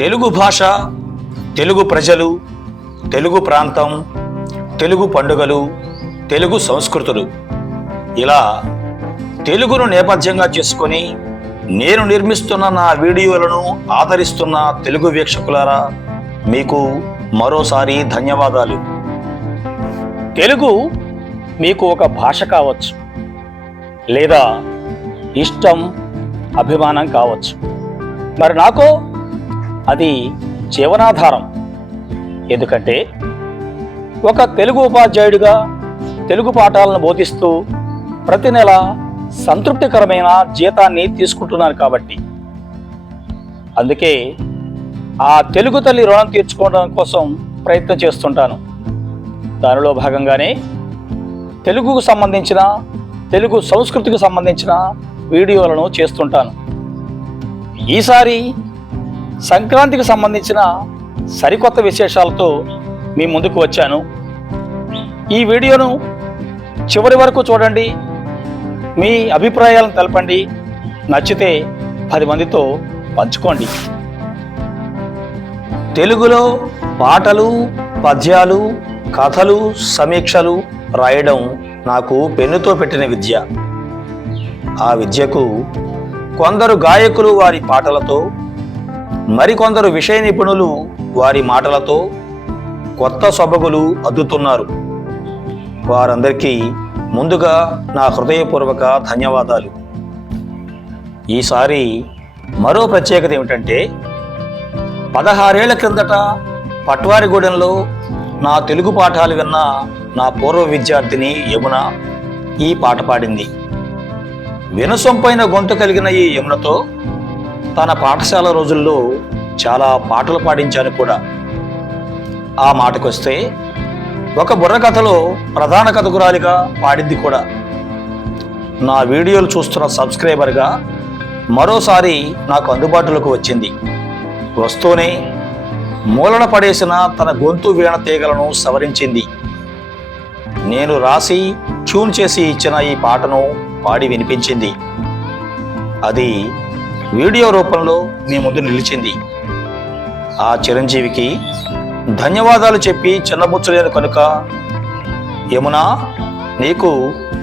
తెలుగు భాష తెలుగు ప్రజలు తెలుగు ప్రాంతం తెలుగు పండుగలు తెలుగు సంస్కృతులు. ఇలా తెలుగును నేపథ్యంగా చేసుకొని నేను నిర్మిస్తున్న నా వీడియోలను ఆదరిస్తున్న తెలుగు వీక్షకులారా మీకు మరోసారి ధన్యవాదాలు. తెలుగు మీకు ఒక భాష కావచ్చు లేదా ఇష్టం అభిమానం కావచ్చు. మరి నాకు అది జీవనాధారం. ఎందుకంటే ఒక తెలుగు ఉపాధ్యాయుడిగా తెలుగు పాఠాలను బోధిస్తూ ప్రతి నెల సంతృప్తికరమైన జీతాన్ని తీసుకుంటున్నాను కాబట్టి. అందుకే ఆ తెలుగు తల్లి రుణం తీర్చుకోవడం కోసం ప్రయత్నం చేస్తుంటాను. దానిలో భాగంగానే తెలుగుకు సంబంధించిన తెలుగు సంస్కృతికి సంబంధించిన వీడియోలను చేస్తుంటాను. ఈసారి సంక్రాంతికి సంబంధించిన సరికొత్త విశేషాలతో మీ ముందుకు వచ్చాను. ఈ వీడియోను చివరి వరకు చూడండి. మీ అభిప్రాయాలను తెలపండి. నచ్చితే పది మందితో పంచుకోండి. తెలుగులో పాటలు పద్యాలు కథలు సమీక్షలు రాయడం నాకు పెన్నుతో పెట్టిన విద్య. ఆ విద్యకు కొందరు గాయకులు వారి పాటలతో మరికొందరు విషయ నిపుణులు వారి మాటలతో కొత్త సొబగులు అద్దుతున్నారు. వారందరికీ ముందుగా నా హృదయపూర్వక ధన్యవాదాలు. ఈసారి మరో ప్రత్యేకత ఏమిటంటే పదహారేళ్ళ క్రిందట పట్వారిగూడెంలో నా తెలుగు పాఠాలు విన్న నా పూర్వ విద్యార్థిని యమున ఈ పాట పాడింది. వినసొంపైన గొంతు కలిగిన ఈ యమునతో తన పాఠశాల రోజుల్లో చాలా పాటలు పాడించాను కూడా. ఆ మాటకొస్తే ఒక బుర్రకథలో ప్రధాన కథకురాలిగా పాడింది కూడా. నా వీడియోలు చూస్తున్న సబ్స్క్రైబర్గా మరోసారి నాకు అందుబాటులోకి వచ్చింది. వస్తూనే మూలన పడేసిన తన గొంతు వీణ తీగలను సవరించింది. నేను రాసి ట్యూన్ చేసి ఇచ్చిన ఈ పాటను పాడి వినిపించింది. అది వీడియో రూపంలో మీ ముందు నిలిచింది. ఆ చిరంజీవికి ధన్యవాదాలు చెప్పి చిన్నబుచ్చలేను కనుక యమునా నీకు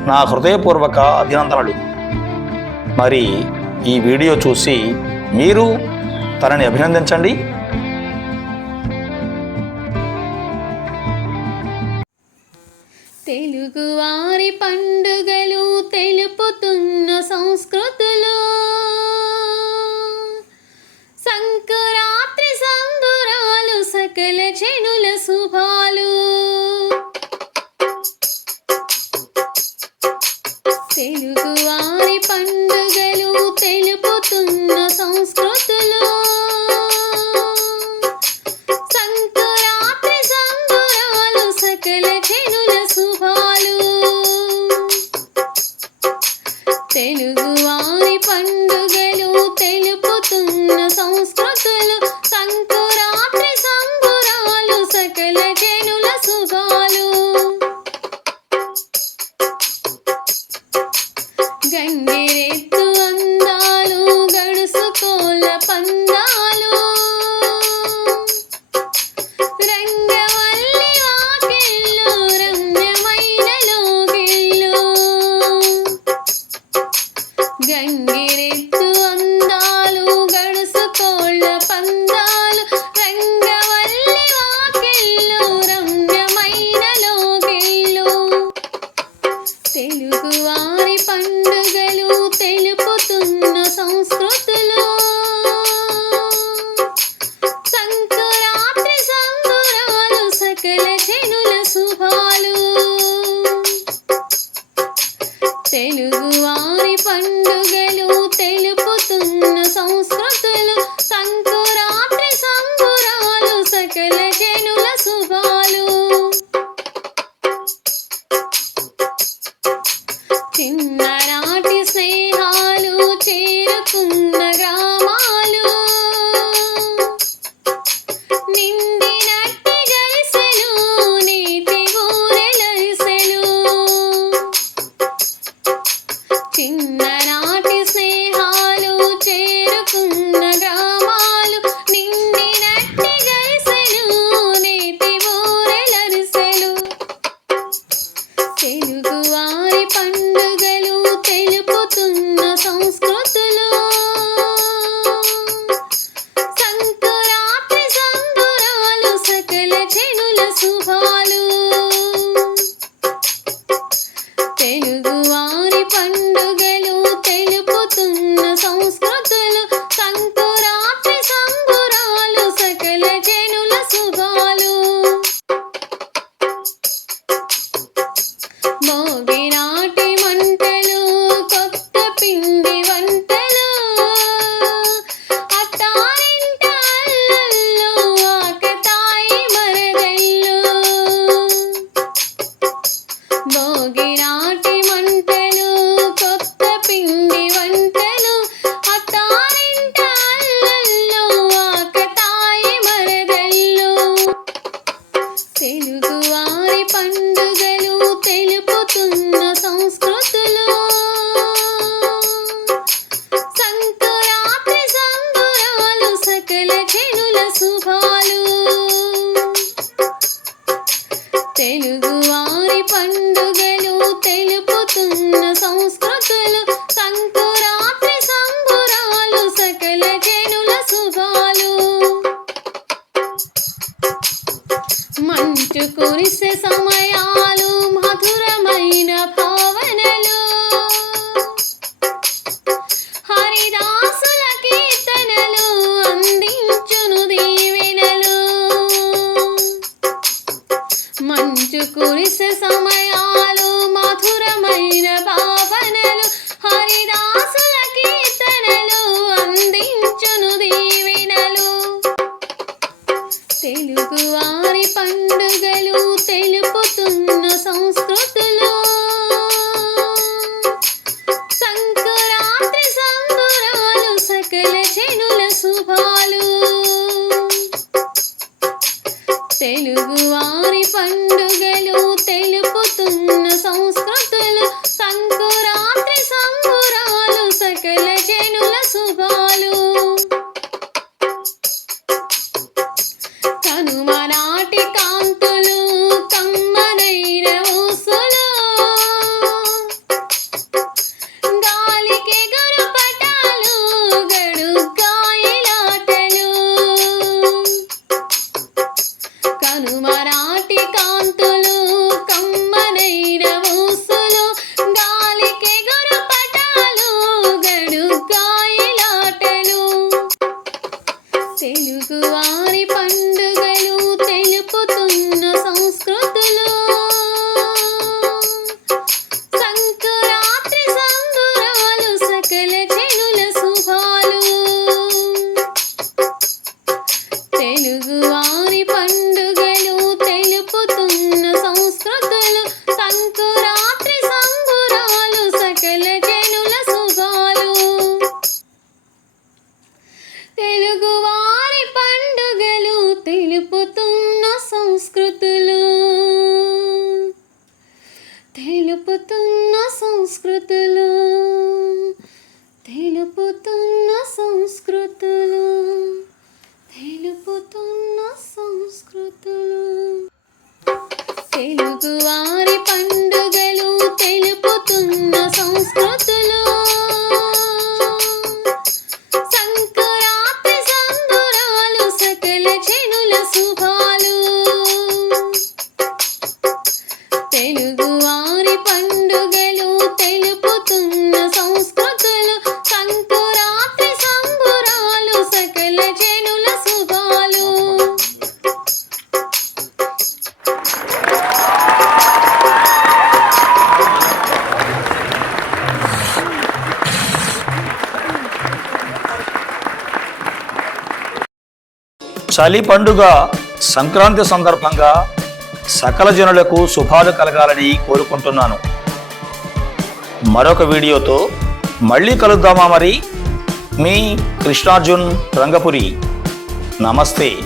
నా హృదయపూర్వక అభినందనలు. మరి ఈ వీడియో చూసి మీరు తనని అభినందించండి. తెలుగువారి పండుగలు తెలుపుతున్న సంస్కృతులు జనుల need it. king. తెలుగువారి పండుగలు తెలుపుతున్న సంస్కృతి తెలుగువారి పండుగలు తెలుపుతున్న సంస్కృతులు సంకురాత్రి సంగురాలు సకల జనుల సుగాలు. తెలుగువారి పండుగలు తెలుపుతున్న సంస్కృతులు. తెలుపుతున్న సంస్కృతులు. తెలుపుతున్న సంస్కృతులు. తెలుపుతున్న సంస్కృతులు. తెలుగువారి పండుగలు చలి పండుగ సంక్రాంతి సందర్భంగా సకల జనులకు శుభాలు కలగాలని కోరుకుంటున్నాను. మరొక వీడియోతో మళ్ళీ కలుద్దామా మరి? మీ కృష్ణార్జున్ రంగపురి. నమస్తే.